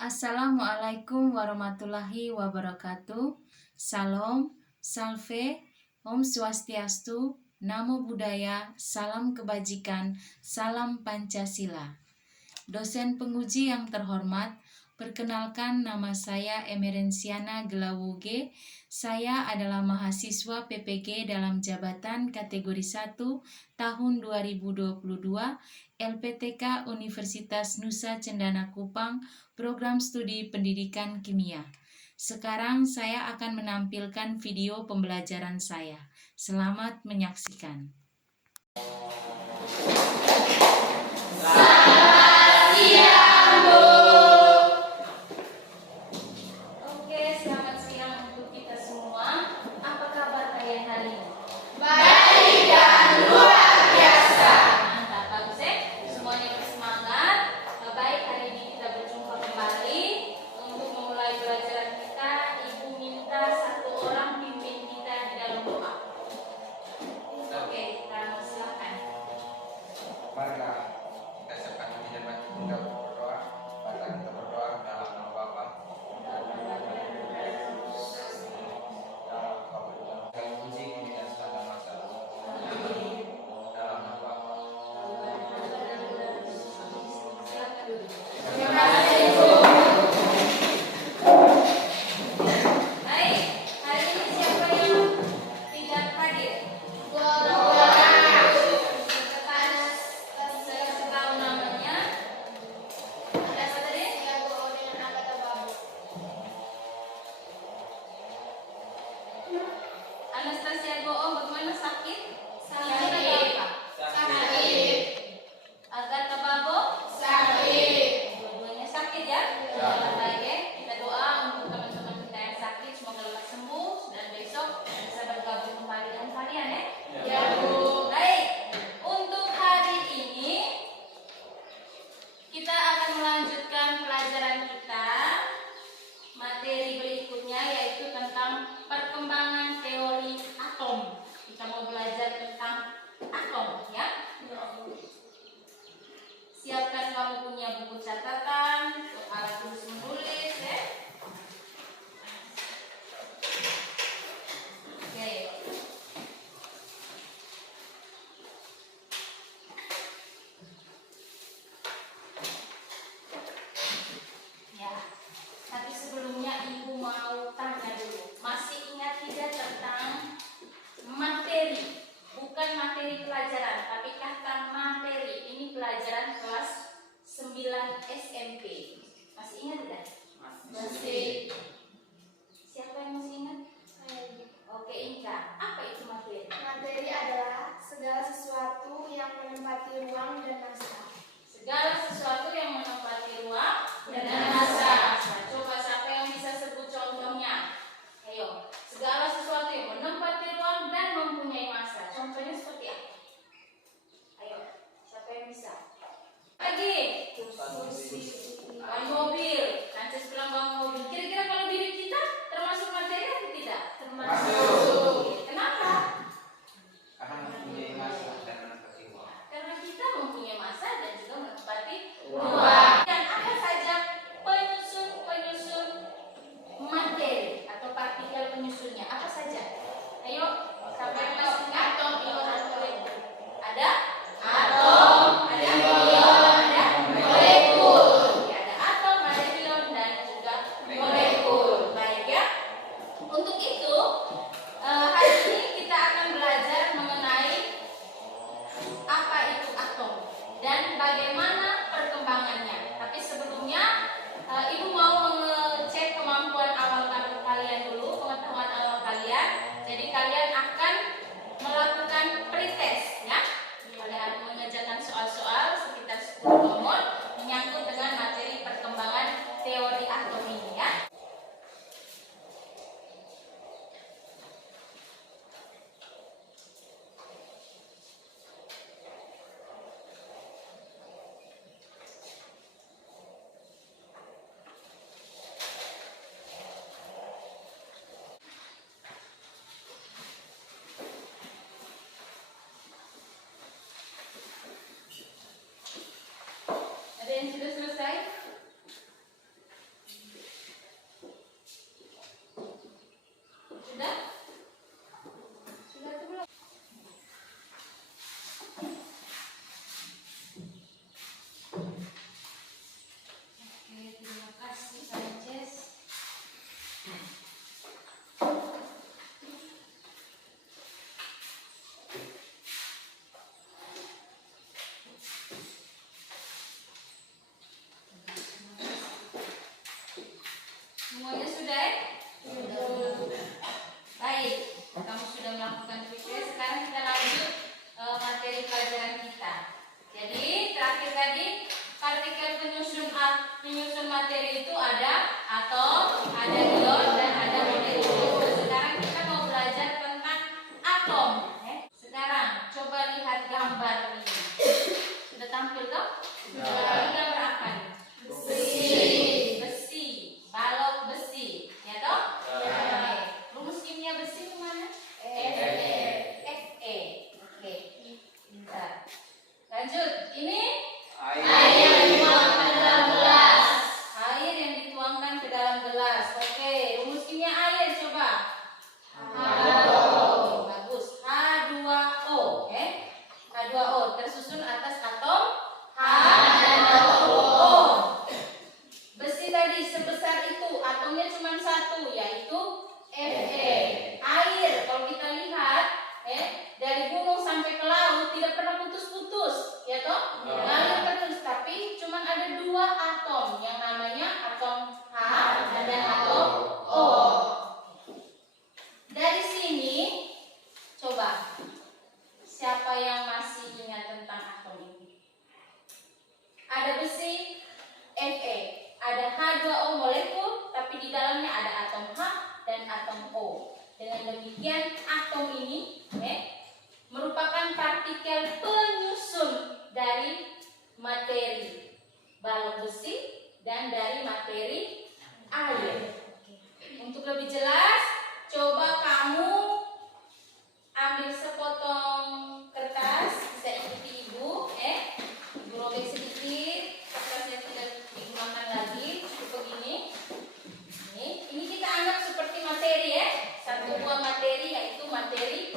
Assalamualaikum warahmatullahi wabarakatuh. Salam, salve, Om Swastiastu, Namo Buddhaya, salam kebajikan, salam Pancasila. Dosen penguji yang terhormat, perkenalkan nama saya Emerensiana Gelawuge. Saya adalah mahasiswa PPG dalam jabatan kategori 1 tahun 2022 LPTK Universitas Nusa Cendana Kupang, program studi pendidikan kimia. Sekarang saya akan menampilkan video pembelajaran saya. Selamat menyaksikan. Oke, selamat siang untuk kita semua. Apa kabar kalian hari ini? Baik dan luar biasa. Mantap, bagus ya. Semuanya bersemangat. Baik, hari ini kita berjumpa kembali untuk memulai pelajaran kita. Ibu minta satu orang pimpin kita di dalam doa. Oke, kita silakan. Marilah kita siapkan diri dan maju kita berdoa. Mari kita berdoa dalam nama Bapa, dalam Tuhan, kami puji kini dan segala masa. Dalam nama Bapa. Silakan dulu. Terima kasih, Bu. Baik, hari ini siapa yang tidak hadir? Saya kasih tahu namanya. Ada apa tadi? Anastasia Goong, bagaimana sakit? Sakit. Atau apa? Sakit. Agatha Babo? Dua-duanya sakit ya? Baik ya. Kita doa untuk teman-teman kita yang sakit, semoga lekas sembuh dan besok bisa bergabung kembali dengan kalian ya. Ya, Bu. Baik, untuk hari ini kita akan melanjutkan pelajaran kita. Materi berikutnya yaitu tentang perkembangan teori atom. Kita mau belajar tentang atom ya. Siapkan kamu punya buku catatan, alat tulis menulis. pelajaran kita. Jadi terakhir tadi partikel penyusun materi itu ada atom, ada ion, dan ada molekul. Sekarang kita mau belajar tentang atom. Sekarang coba lihat gambar ini. Sudah tampil toh? Ini gambar apa nih? Besi, balok besi, ya toh? Oke. Rumus kimia besi kemana? Fe. Oke. Bentar. Lanjut. Ini Air yang dituangkan ke dalam gelas. air yang dituangkan ke dalam gelas. Oke. Rumus kimia air coba. H2O. Bagus. H2O. H2O tersusun atas atom H dan atom O. Besi tadi sebesar itu, atomnya cuma satu, yaitu Fe. Air, kalau kita lihat, dari gunung sampai ke laut tidak pernah putus-putus, ya toh? Ngalir terus, tapi cuma ada dua atom, yang namanya atom H dan atom O. Dari sini, coba siapa yang masih ingat tentang atom ini? Ada besi Fe, ada H2O molekul, tapi di dalamnya ada atom H dan atom O. Dengan demikian atom ini merupakan partikel penyusun dari materi balok besi dan dari materi air. Untuk lebih jelas, coba kamu ambil sepotong kertas, bisa ikuti ibu, ibu robek sedikit, kertas yang tidak digunakan lagi, cukup begini. Ini kita anggap seperti materi satu buah materi, yaitu materi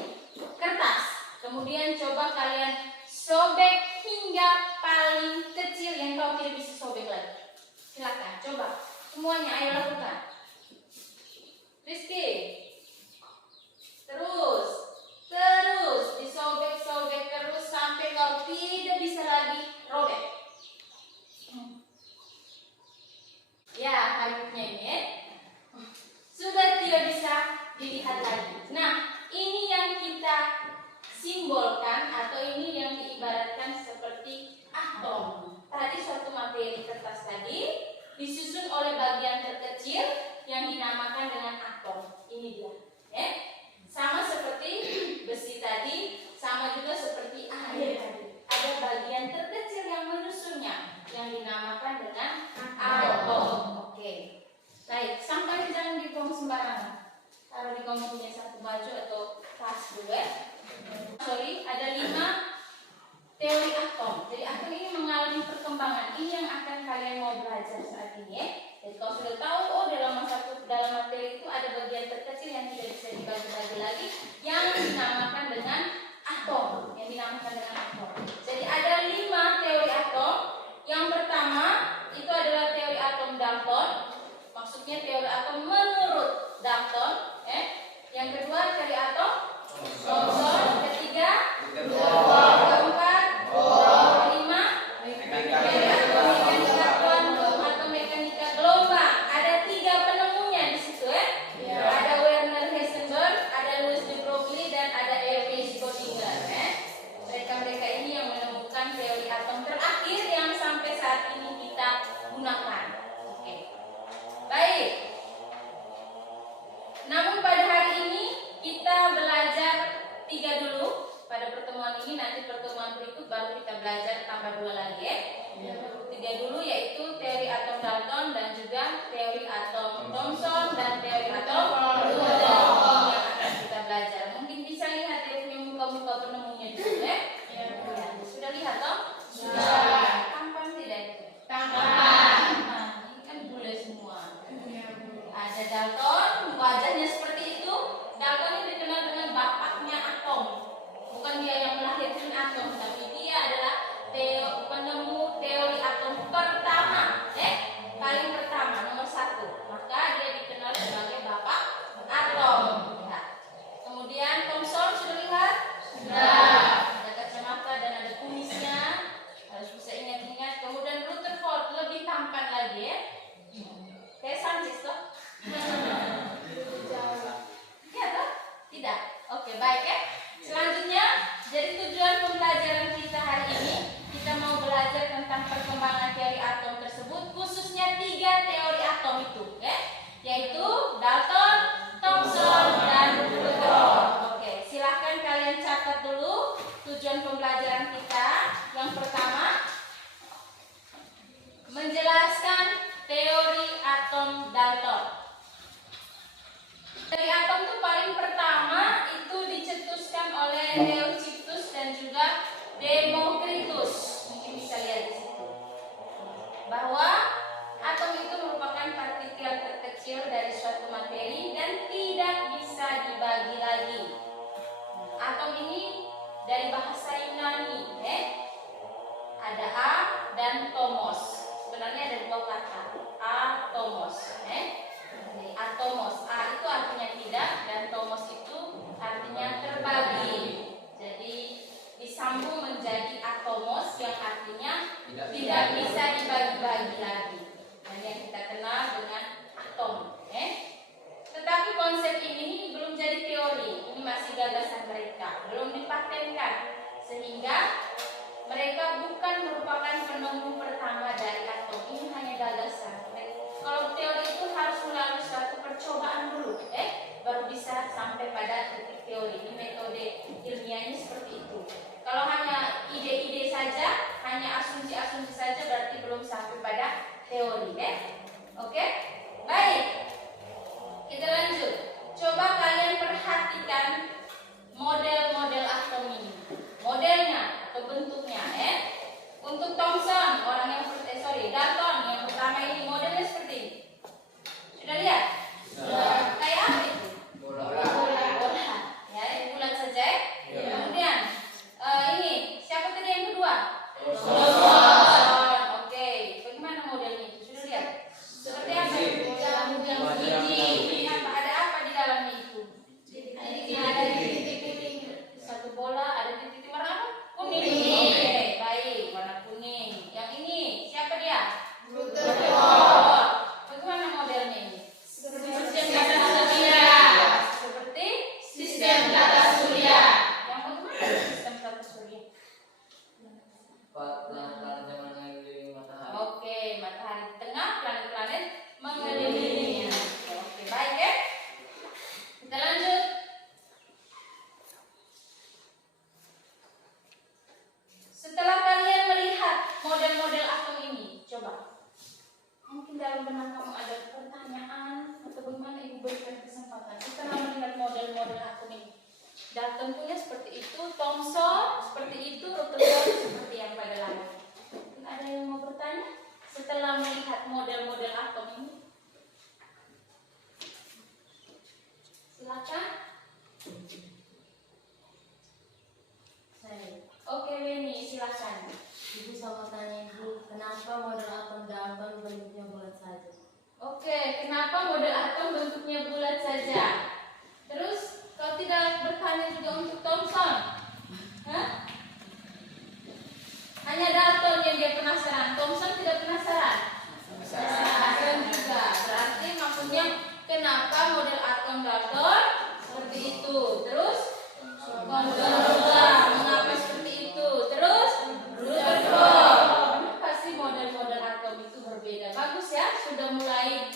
kertas. Kemudian coba kalian sobek hingga paling kecil yang kau tidak bisa sobek lagi. Silakan, coba semuanya, ayo lakukan. Rizky, terus disobek terus sampai kau tidak bisa lagi robek. Ya, harusnya ini sudah tidak bisa dilihat lagi. Nah, ini yang kita simbolkan atau ini yang diibaratkan seperti atom. Tadi suatu materi kertas tadi disusun oleh bagian terkecil yang dinamakan dengan atom. Ini dia, sama seperti besi tadi, sama juga seperti air tadi. Ada bagian terkecil yang menyusunnya yang dinamakan dengan atom. Oke. Baik, sampahnya jangan dibuang sembarangan. Taruh di kamu punya satu baju atau tas dulu ada 5 teori atom. Jadi atom ini mengalami perkembangan. Ini yang akan kalian mau belajar saat ini. Jadi kalau sudah tahu, dalam materi itu ada bagian terkecil yang tidak bisa dibagi-bagi lagi, yang dinamakan dengan atom. Jadi ada 5 teori atom. Yang pertama itu adalah teori atom Dalton. Maksudnya teori atom menurut Dalton. Yang kedua teori atom Thomson. Ketiga, keempat, kelima, teori atom mekanika kuantum atau mekanika gelombang. Ada 3 penemunya di situ Ada Werner Heisenberg, ada Louis de Broglie, dan ada Erwin Schrödinger. Mereka ini yang menemukan teori atom terakhir yang sampai saat ini kita gunakan. Oke. Baik. Namun pada hari ini kita belajar 3 dulu pada pertemuan ini. dalam benak kamu ada pertanyaan atau bagaimana Ibu berikan kesempatan. Kita melihat model-model atom ini. Dalton punya seperti itu, Thomson seperti itu, Rutherford seperti yang pada lalu. Ada yang mau bertanya setelah melihat model-model atom ini? Silakan. Saya. Oke, Weni, silakan. Ibu sama tanya Ibu, kenapa model atom Dalton bentuknya bulat saja? Oke, kenapa model atom bentuknya bulat saja? Terus, kau tidak bertanya juga untuk Thomson? Hah? Hanya Dalton yang dia penasaran. Thomson tidak penasaran? Penasaran juga. Berarti maksudnya kenapa model atom Dalton seperti itu? Terus, mengapa seperti itu? Terus, Rutherford. Kenapa sih model-model atom itu berbeda? Bagus ya, sudah mulai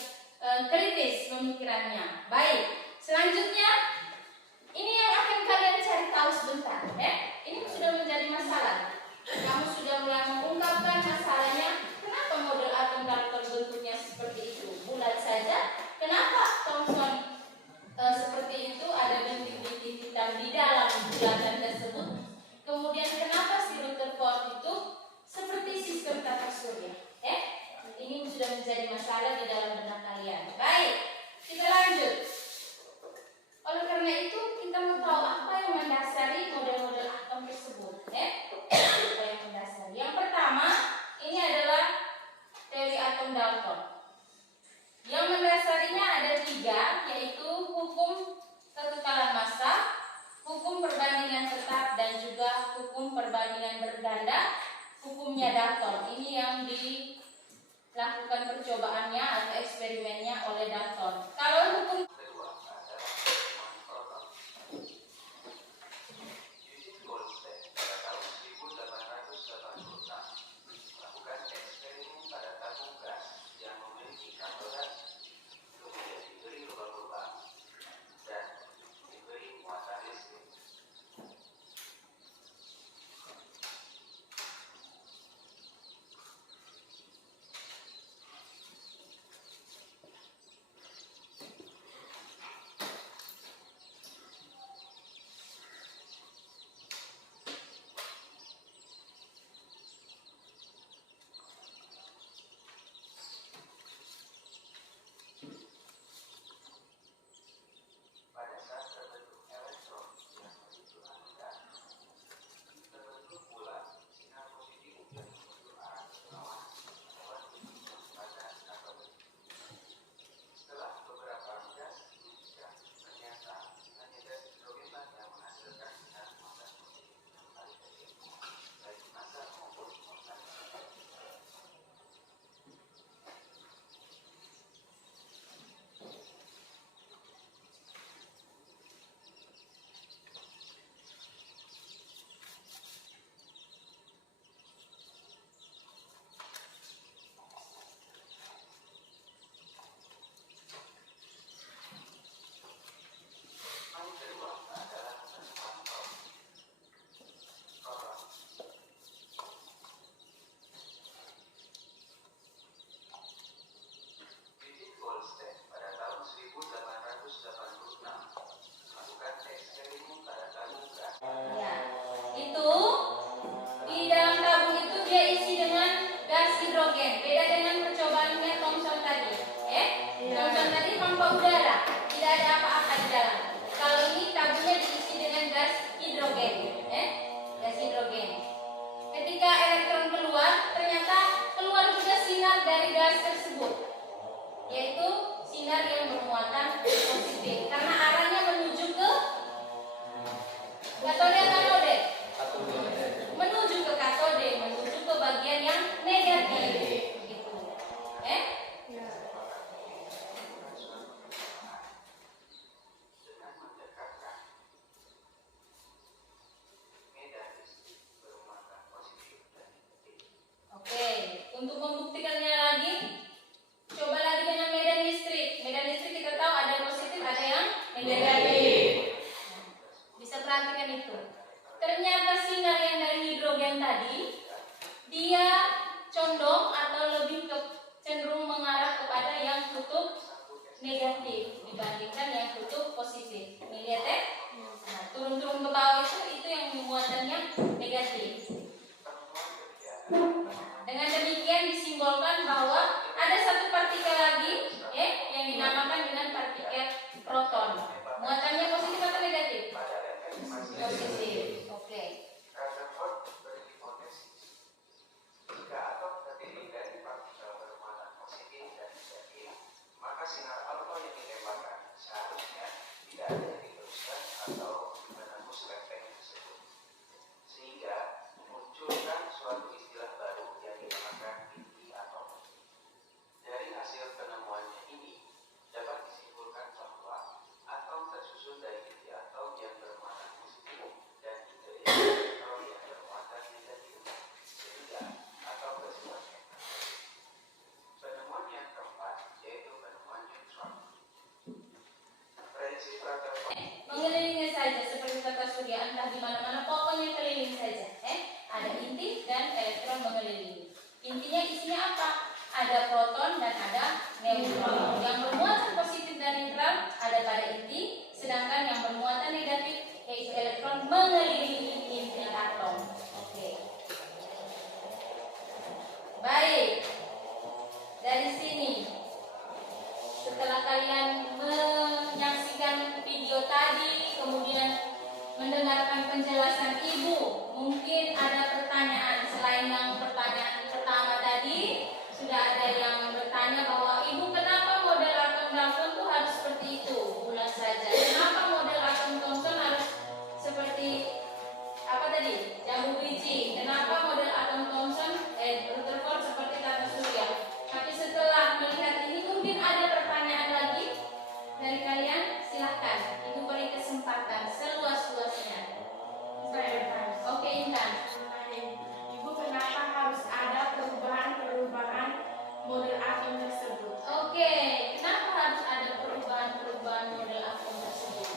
kritis pemikirannya. Baik, selanjutnya ini yang akan kalian cari tahu sebentar, ya. Ini sudah menjadi masalah. Kamu sudah mulai mengungkapkan masalahnya. Kenapa model atom Dalton bentuknya seperti itu? Bulat saja. Kenapa Thomson seperti itu, ada bintik-bintik hitam di dalam bulatan tersebut? Kemudian kenapa si Rutherford itu seperti sistem tata surya? Ini sudah menjadi masalah di dalam benak kalian. Baik, kita lanjut. Oleh karena itu kita mau tahu apa yang mendasari model-model atom tersebut. Apa yang mendasari? Yang pertama, ini adalah teori atom Dalton. Yang mendasarinya ada 3, yaitu hukum kekekalan massa, hukum perbandingan tetap, dan juga hukum perbandingan berganda. Hukumnya Dalton. Ini yang dilakukan percobaannya atau eksperimennya oleh Dalton. Kalau hukum negatif. Dengan demikian disimbolkan bahwa ada satu partikel lagi yang dinamakan dengan partikel proton. Muatannya positif atau negatif? Positif. Oke. Rutherford berhipotesis jika atom terdiri dari partikel bermuatan positif dan negatif, maka sinar alfa yang ditembakkan seharusnya tidak ada yang diteruskan atau menembus lempeng tersebut, sehingga munculkan suatu istilah baru yang dinamakan inti atom. Dari hasil penemuannya ini dapat disimpulkan bahwa atom tersusun dari inti atom yang bermuatan positif dan inti atom yang bermuatan negatif, sehingga atom bersifat netral. Penemuan yang keempat yaitu penemuan neutron. Prediksi Rutherford Mengelilingi saja seperti tata surya, entah di mana-mana, pokoknya keliling saja. Ada inti dan elektron mengelilingi. Intinya isinya apa? Ada proton dan ada neutron. Yang bermuatan positif dan netral ada pada inti, sedangkan yang bermuatan negatif yaitu elektron mengelilingi inti atom. Oke. Baik. Dari sini, setelah kalian menyaksikan video tadi, kemudian mendengarkan penjelasan ibu, mungkin ada pertanyaan selain yang pertanyaan pertama tadi. Sudah ada yang bertanya bahwa ibu, kenapa model atom Dalton tuh harus seperti itu? Ulas saja. Kenapa model atom Thomson harus seperti apa tadi? Jambu biji. Kenapa model atom Thomson Rutherford seperti tata surya? Tapi setelah melihat ini mungkin ada pertanyaan lagi dari kalian. Silahkan, ibu beri kesempatan seluas-luasnya. Saya bertanya. Oke, Intan. Ibu, kenapa harus ada perubahan-perubahan model atom tersebut? Oke, kenapa harus ada perubahan-perubahan model atom tersebut?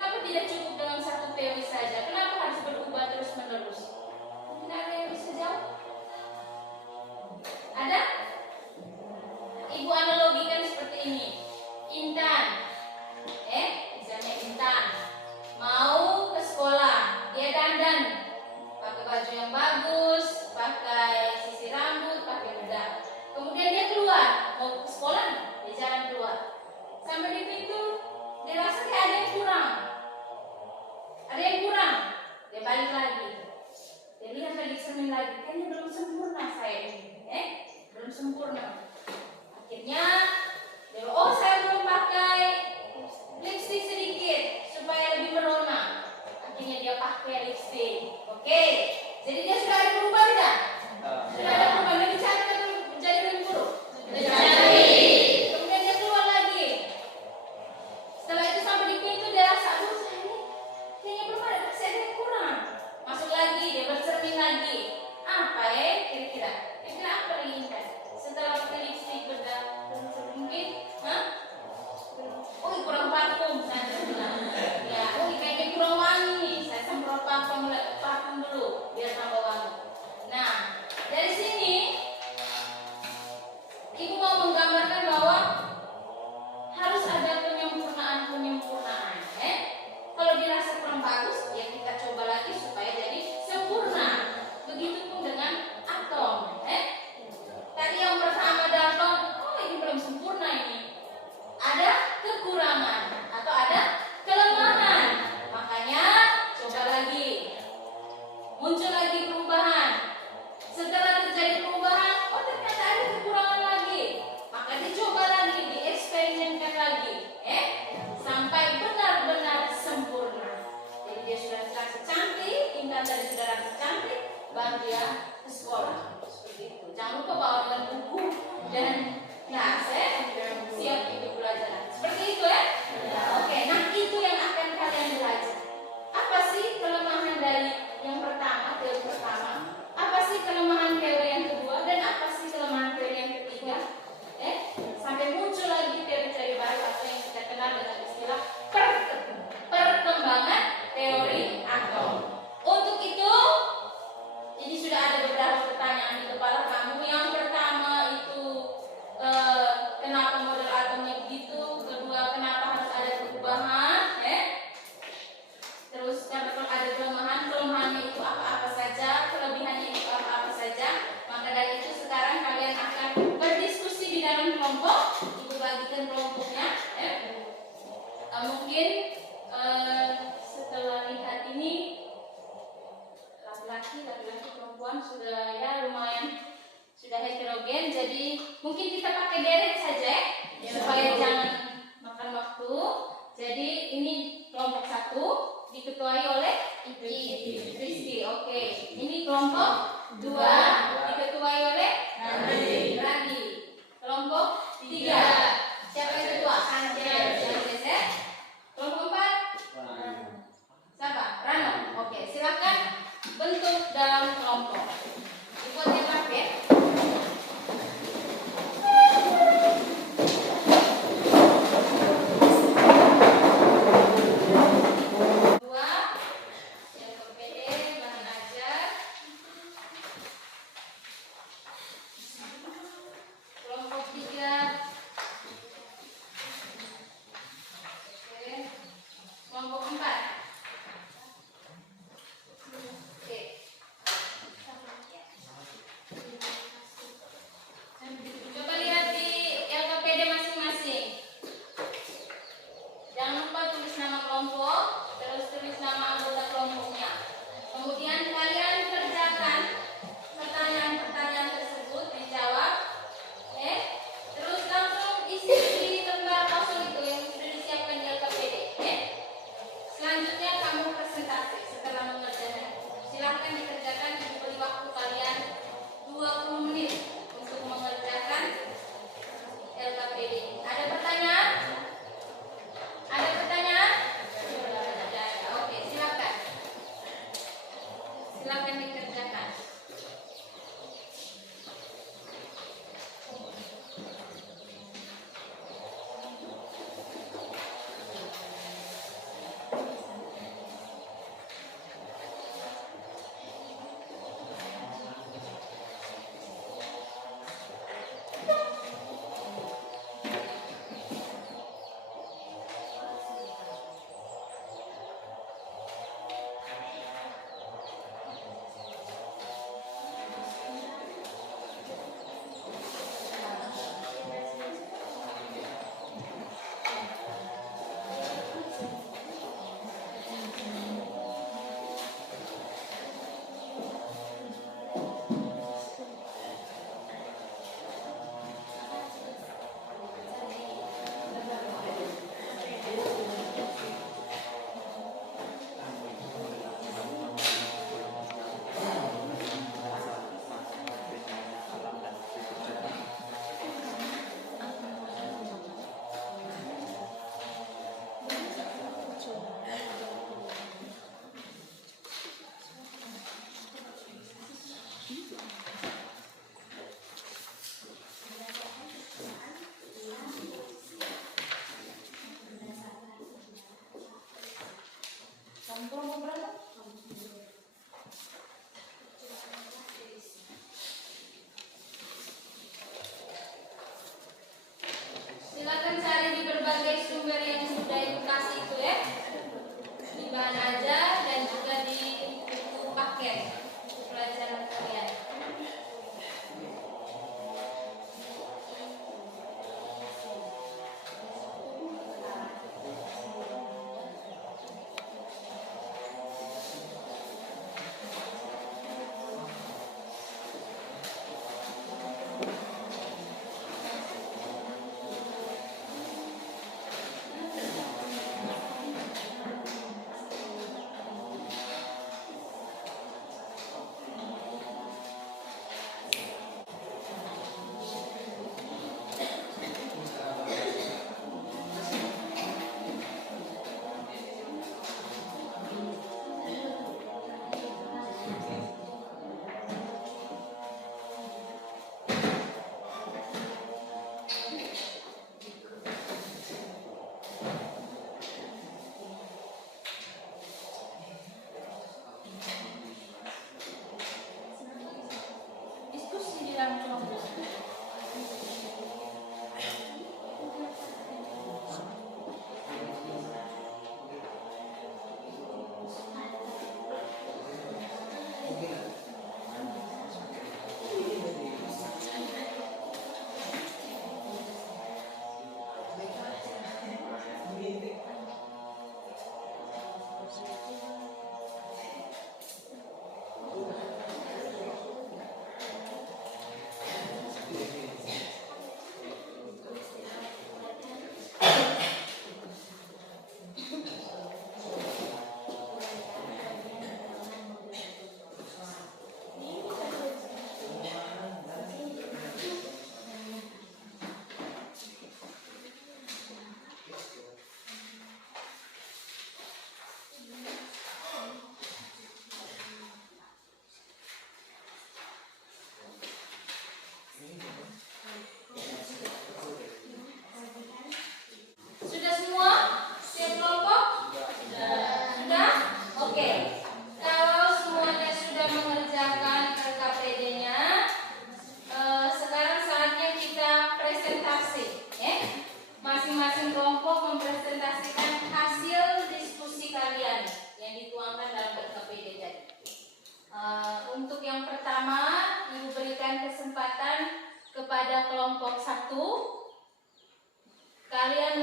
Kenapa tidak cukup dengan satu teori saja? Kenapa harus berubah terus-menerus? Mungkin ada yang bisa jawab? Ada? Ibu analogikan seperti ini. Intan, misalnya Intan mau ke sekolah, dia dandan, pakai baju yang bagus, pakai sisir rambut, pakai bedak. Kemudian dia keluar, mau ke sekolah, dia jalan keluar. Sampai di pintu, dia rasa kayak ada yang kurang. Ada yang kurang, dia balik lagi. Dia lihat lagi cermin lagi, kayaknya belum sempurna saya ini, belum sempurna. Akhirnya, dia bilang, saya belum pakai lipstick sedikit supaya lebih merona. Akhirnya dia pakai lipstick. Oke, jadi dia sudah ada berubah tidak? Sudah ada berubah, lebih cantik atau menjadi lebih buruk? Lebih cantik. Kemudian dia keluar lagi. Setelah itu sampai di pintu dia rasa, aduh saya ini kayaknya belum ada, masih ada yang kurang. Masuk lagi, dia bercermin lagi. Apa kira-kira? Kira-kira apa lagi Intan? Setelah pakai lipstick bedak, mungkin, oh kurang parfum, saya bilang. Ya, kayaknya kurang wangi. Saya semprot parfum dulu biar tambah wangi. Nah, dari sini ibu mau menggambarkan bahwa harus ada penyempurnaan. Kalau dirasa kurang bagus, ya kita coba lagi supaya jadi sempurna. Begitupun dengan atom. Tadi yang pertama Dalton, ini belum sempurna ini. Ada kekurangan atau ada kelemahan. Makanya coba lagi. Muncul lagi perubahan. Setelah terjadi perubahan, ternyata ada kekurangan lagi. Maka dicoba lagi, dieksperimenkan lagi. Sampai benar-benar sempurna. Jadi dia sudah terasa cantik, Intan tadi sudah terasa cantik, baru dia ke sekolah. Seperti itu. Jangan lupa bawa dengan buku dan nah, siap ikut belajar. Seperti itu ya? Oke, nah itu yang akan kalian belajar. Apa sih kelemahan dari yang pertama, teori pertama? Apa sih kelemahan teori yang kedua? Dan apa sih kelemahan teori yang ketiga? Sampai muncul lagi teori-teori baru atau yang kita kenal dengan istilah perkembangan teori atom. Untuk itu, ini sudah ada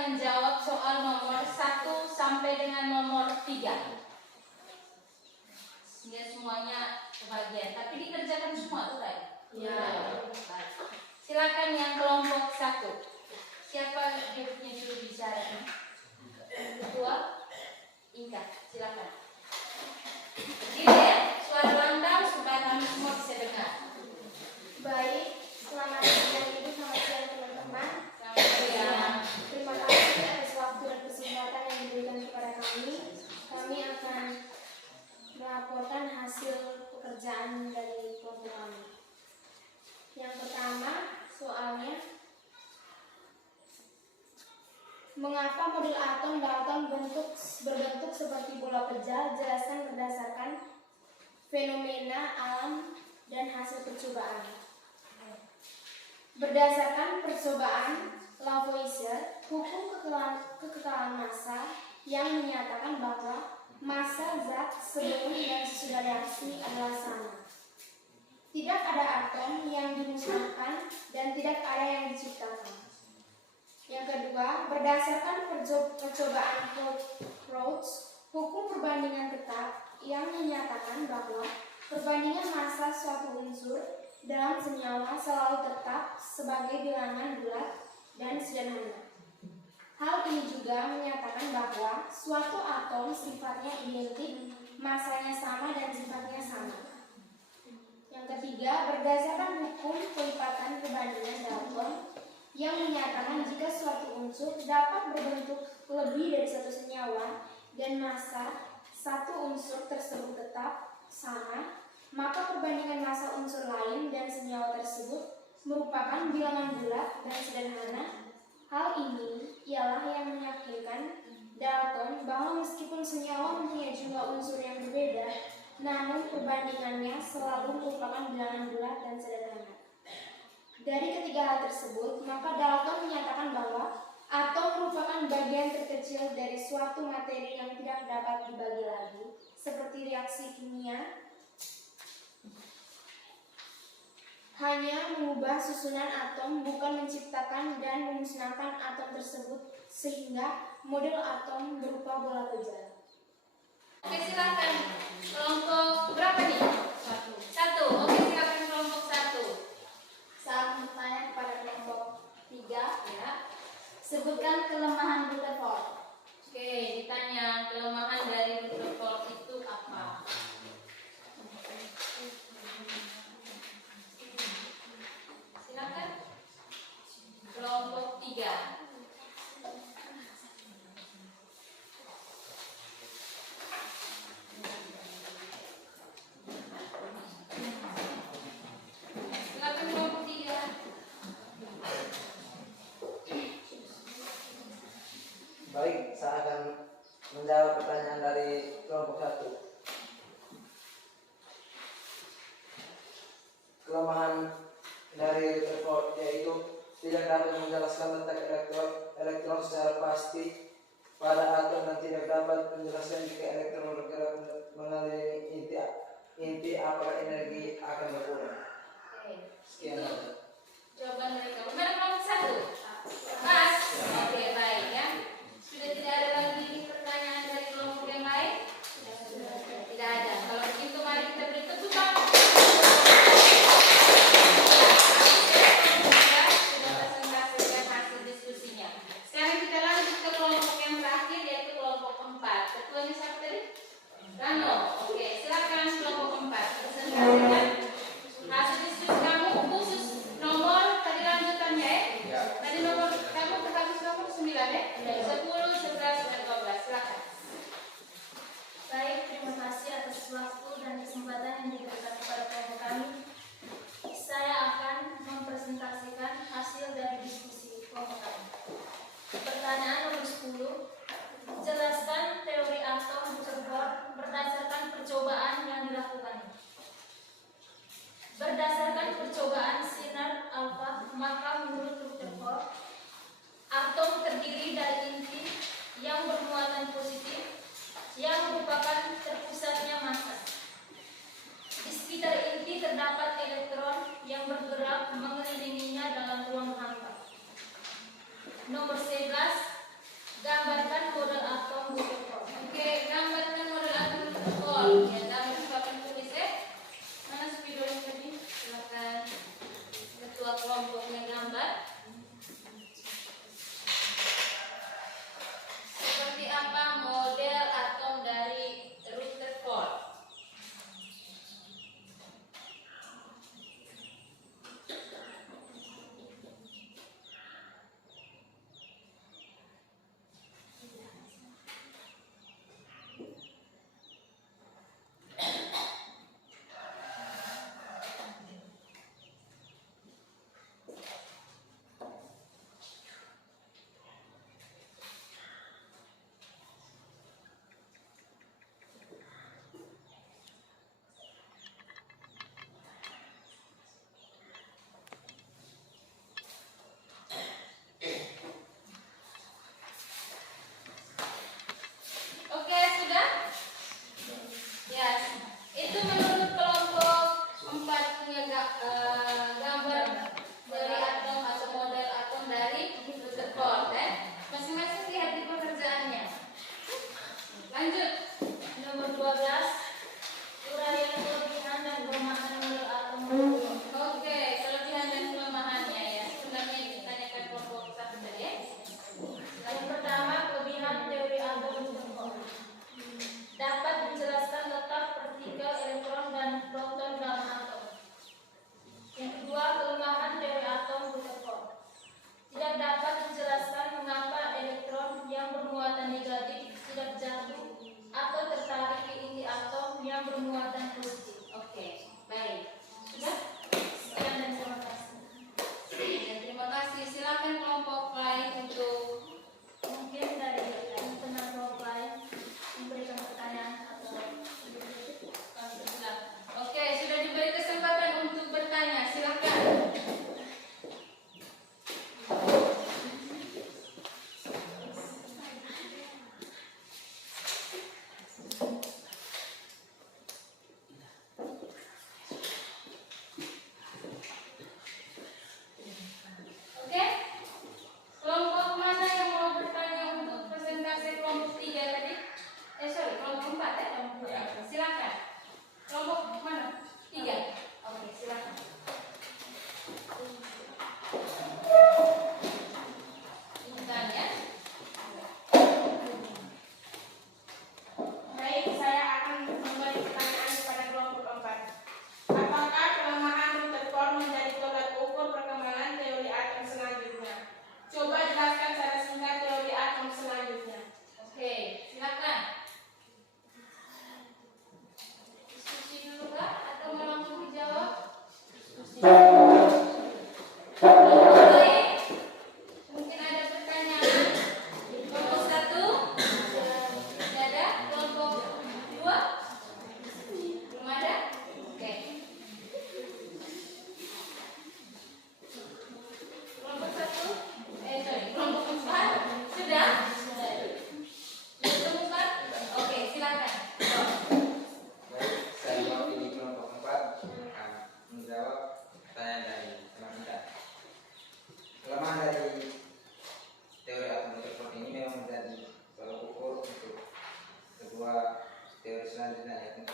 menjawab soal nomor 1 sampai dengan nomor 3. Sehingga semuanya kebagian. Tapi dikerjakan semua tuh tadi. Ya. Baik. Silakan yang kelompok 1. Siapa duduknya juru bicara? Ketua Inka, silakan. Berdiri ya, suara lantang supaya kami semua bisa dengar. Baik, selamat siang Ibu, selamat siang teman-teman. Selamat siang. Terima kasih atas waktu dan kesempatan yang diberikan kepada kami. Kami akan melaporkan hasil pekerjaan dari kelompok kami. Yang pertama, soalnya mengapa model atom Dalton berbentuk seperti bola pejal? Jelaskan berdasarkan fenomena alam dan hasil percobaan. Berdasarkan percobaan Lavoisier, hukum kekekalan massa yang menyatakan bahwa massa zat sebelum dan sesudah reaksi adalah sama. Tidak ada atom yang dimusnahkan dan tidak ada yang diciptakan. Yang kedua, berdasarkan percobaan Crouch, hukum perbandingan tetap yang menyatakan bahwa perbandingan massa suatu unsur dalam senyawa selalu tetap sebagai bilangan bulat dan sederhana. Hal ini juga menyatakan bahwa suatu atom sifatnya identik, massanya sama dan sifatnya sama. Yang ketiga, berdasarkan hukum pelipatan perbandingan Dalton yang menyatakan jika suatu unsur dapat berbentuk lebih dari satu senyawa dan massa satu unsur tersebut tetap sama, maka perbandingan massa unsur lain dan senyawa tersebut merupakan bilangan bulat dan sederhana. Hal ini ialah yang meyakinkan Dalton bahwa meskipun senyawa mempunyai jumlah unsur yang berbeda, namun perbandingannya selalu merupakan bilangan bulat dan sederhana. Dari ketiga hal tersebut, maka Dalton menyatakan bahwa atom merupakan bagian terkecil dari suatu materi yang tidak dapat dibagi lagi, seperti reaksi kimia hanya mengubah susunan atom, bukan menciptakan dan memusnahkan atom tersebut, sehingga model atom berupa bola pejal. Oke, silakan. Kelompok berapa nih? 1. Oke, silakan kelompok 1. Saat bertanya kepada kelompok 3, Ya. sebutkan kelemahan Rutherford. Oke, ditanya kelemahan dari Rutherford itu apa? Silakan. Kelompok 3. Silakan kelompok 3. Baik, saya akan menjawab pertanyaan dari kelompok 1. Kelemahan dari Rutherford yaitu tidak dapat menjelaskan letak elektron secara pasti pada atom dan tidak dapat menjelaskan jika elektron bergerak mengelilingi inti apakah energi akan berkurang. Oke. Sekian. Jawaban mereka. Gimana kelompok 1? Pas. Oke, baik ya. Sudah tidak ada lagi pertanyaan dari kelompok yang lain? Tidak ada. Kalau begitu mari kita beri tepuk tangan. Sudah presentasikan hasil diskusinya. Sekarang kita lanjut ke kelompok yang terakhir yaitu kelompok 4. Ketuanya siapa tadi? Rano. Oke, silakan kelompok 4. Presentasikan hasil diskusi kamu khusus nomor tadi lanjutannya ya. Ya. Tadi nomor kamu berapa kamu? Gambarkan model atom Rutherford. Oke, gambarkan model atom Rutherford. Ya, gambar papan tulis ya. Mana spidolnya tadi? Silakan ketua kelompoknya gambar. Seperti apa model atom dari Rutherford? Oke, sudah? Ya, itu menurut kelompok 4 punya gambar dari atom atau model atom dari Rutherford. Masing-masing lihat di pekerjaannya. Lanjut. Nomor 12, uraian kelebihan dan kelemahan model atom Rutherford. Oke, kelebihan dan kelemahannya ya. Sebenarnya ditanyakan kelompok 1 tadi ya. Yang pertama, kelebihan teori atom Rutherford. Dapat menjelaskan letak partikel, elektron, dan proton dalam atom. Yang kedua, kelemahan teori atom Rutherford. Tidak dapat menjelaskan mengapa elektron yang bermuatan negatif tidak jatuh atau tertarik ke inti atom yang bermuatan positif. Oke, baik. Sudah? Sekian dan terima kasih. Ya, terima kasih. Silakan kelompok lain untuk Mungkin dari teman kelompok lain memberikan pertanyaan atau sudah. Oke, sudah diberi kesempatan untuk bertanya. Silakan. Oke. Kelompok mana yang mau bertanya untuk presentasi kelompok 3 tadi? Kelompok 4 ya? Silakan. Kelompok mana? 3. Oke, silakan. Tanya. Baik, saya akan memberi pertanyaan kepada kelompok 4. Apakah kelemahan Rutherford menjadi tolak ukur perkembangan teori atom selanjutnya? Coba jelaskan secara singkat teori atom selanjutnya. Oke, silakan. Diskusi dulu kah atau mau langsung dijawab? Baik. Mungkin ada pertanyaan. Kelompok 1? Tidak ada. Kelompok 2? Belum ada? Oke. Kelompok 1? Kelompok 4? Sudah? Ditemukan? Oke, silakan. Baik, saya mewakili kelompok 4 akan menjawab pertanyaan dari teman kita. Kelemahan dari teori atom Rutherford ini memang menjadi tolak ukur untuk kedua teori selanjutnya, yakni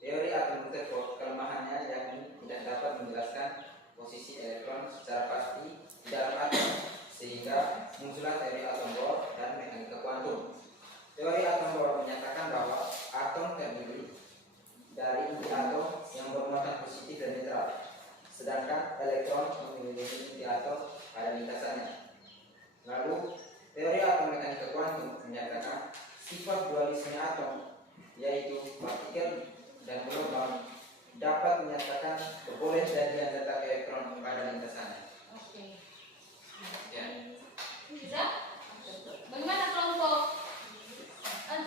teori atom Rutherford. Kelemahannya yakni tidak dapat menjelaskan posisi elektron secara pasti di dalam atom, sehingga muncullah teori atom Bohr dan mekanika kuantum. Teori atom Bohr menyatakan bahwa atom terdiri dari inti atom yang bermuatan positif dan netral, sedangkan elektron memiliki inti atom pada lintasannya. Lalu, teori atom mekanika kuantum menyatakan sifat dualisme atom, yaitu partikel dan gelombang, dapat menyatakan kebolehjadian letak elektron pada lintasannya. Oke. Ya. Bisa? Bagaimana kelompok 3?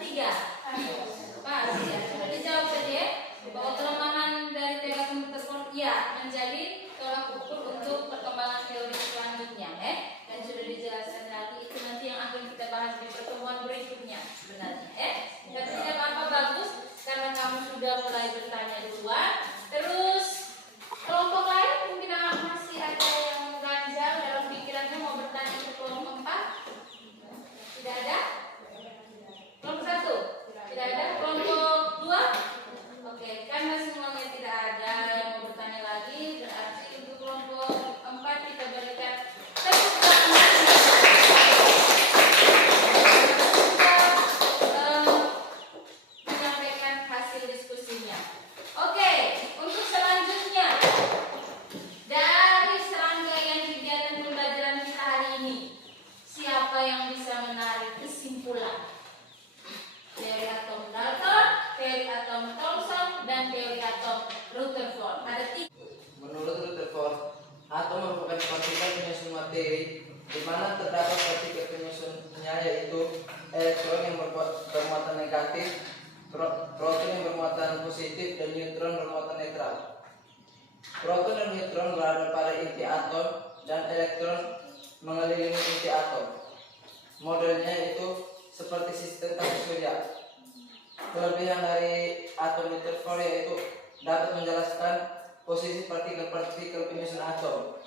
Pas ya, sudah dijawab tadi ya, bahwa kelemahan dari teori atom Rutherford ya menjadi tolak ukur untuk perkembangan teori selanjutnya. Dan bermuatan negatif, proton yang bermuatan positif, dan neutron bermuatan netral. Proton dan neutron berada pada inti atom dan elektron mengelilingi inti atom. Modelnya itu seperti sistem tata surya. Kelebihan dari atom Rutherford yaitu dapat menjelaskan posisi partikel-partikel penyusun atom.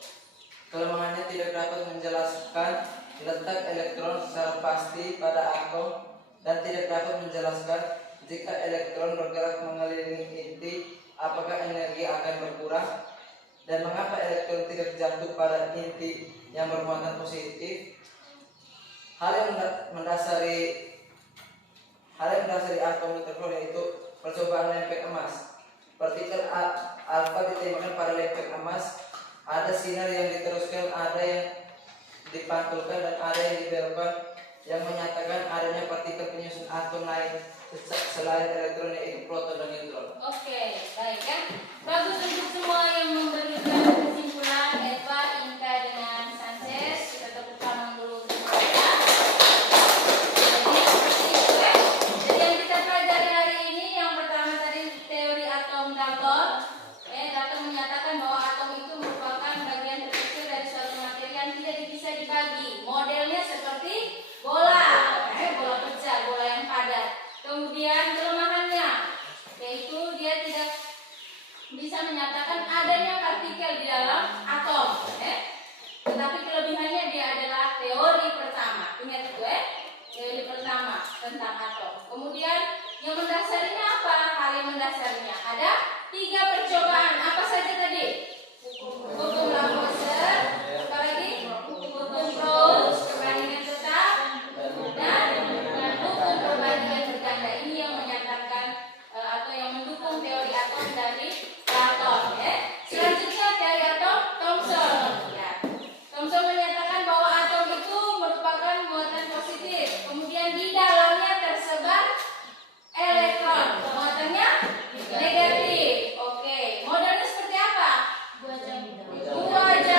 Kelemahannya tidak dapat menjelaskan letak elektron secara pasti pada atom dan tidak dapat menjelaskan jika elektron bergerak mengelilingi inti apakah energi akan berkurang dan mengapa elektron tidak jatuh pada inti yang bermuatan positif. Hal yang mendasari atom Rutherford yaitu percobaan lempeng emas. Partikel alfa ditembakkan pada lempeng emas. Ada sinar yang diteruskan, ada yang dipantulkan, dan ada yang dibelokkan, yang menyatakan adanya partikel penyusun atom lain selain elektron yaitu proton dan neutron. Oke, baik ya. Bagus untuk semua yang memberikan kesimpulan. Eva, Inka dengan Sanchez. Kita tepuk tangan dulu untuk mereka. Jadi yang kita pelajari hari ini yang pertama tadi teori atom Dalton. Dalton menyatakan bahwa atom itu merupakan bagian terkecil dari suatu materi yang tidak bisa dibagi. Modelnya seperti bola, bola pecah, bola yang padat. Kemudian kelemahannya yaitu dia tidak bisa menyatakan adanya partikel di dalam atom. Tetapi kelebihannya dia adalah teori pertama. Ingat itu teori pertama tentang atom. Kemudian yang mendasarinya apa? Hal yang mendasarinya ada 3 percobaan. Apa saja tadi? Hukum Lavoisier, apa lagi? Hukum Proust, perbandingan tetap, dan hukum perbandingan berganda. Ini yang menyatakan atau yang mendukung teori atom dari Dalton. Selanjutnya teori atom Thomson. Thomson menyatakan bahwa atom itu merupakan muatan positif. Kemudian di dalamnya tersebar elektron, muatannya negatif. Oke, modelnya seperti apa? Dua jam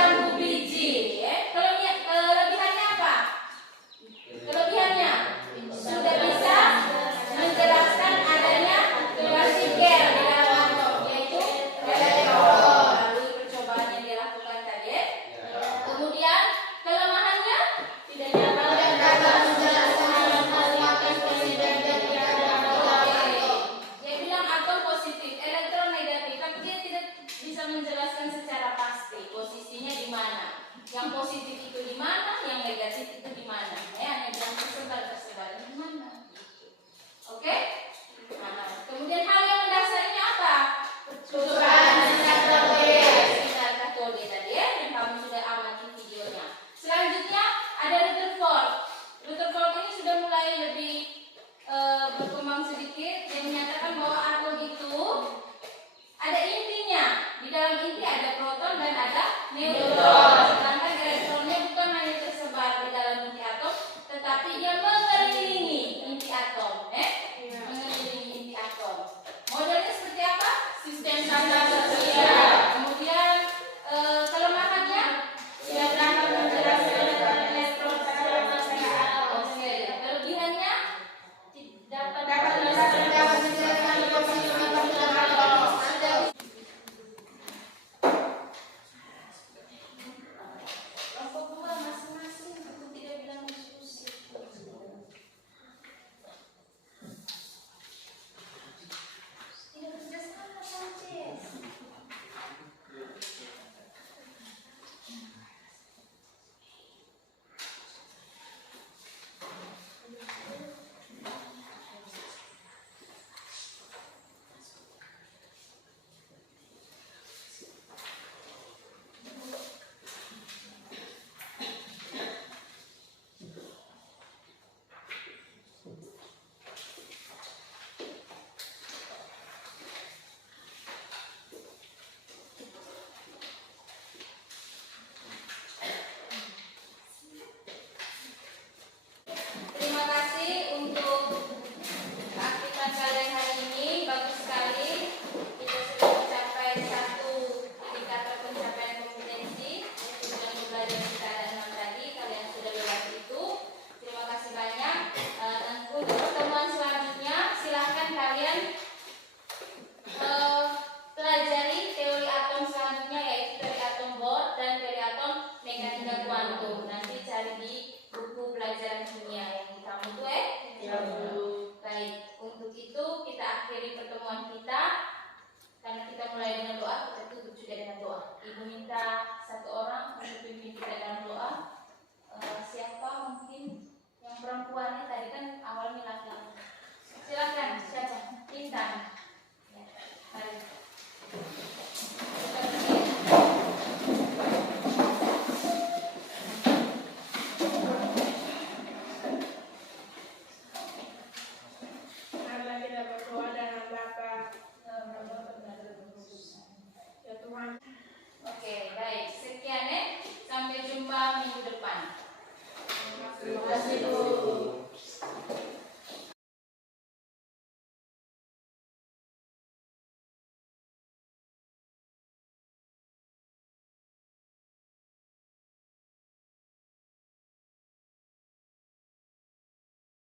Jadi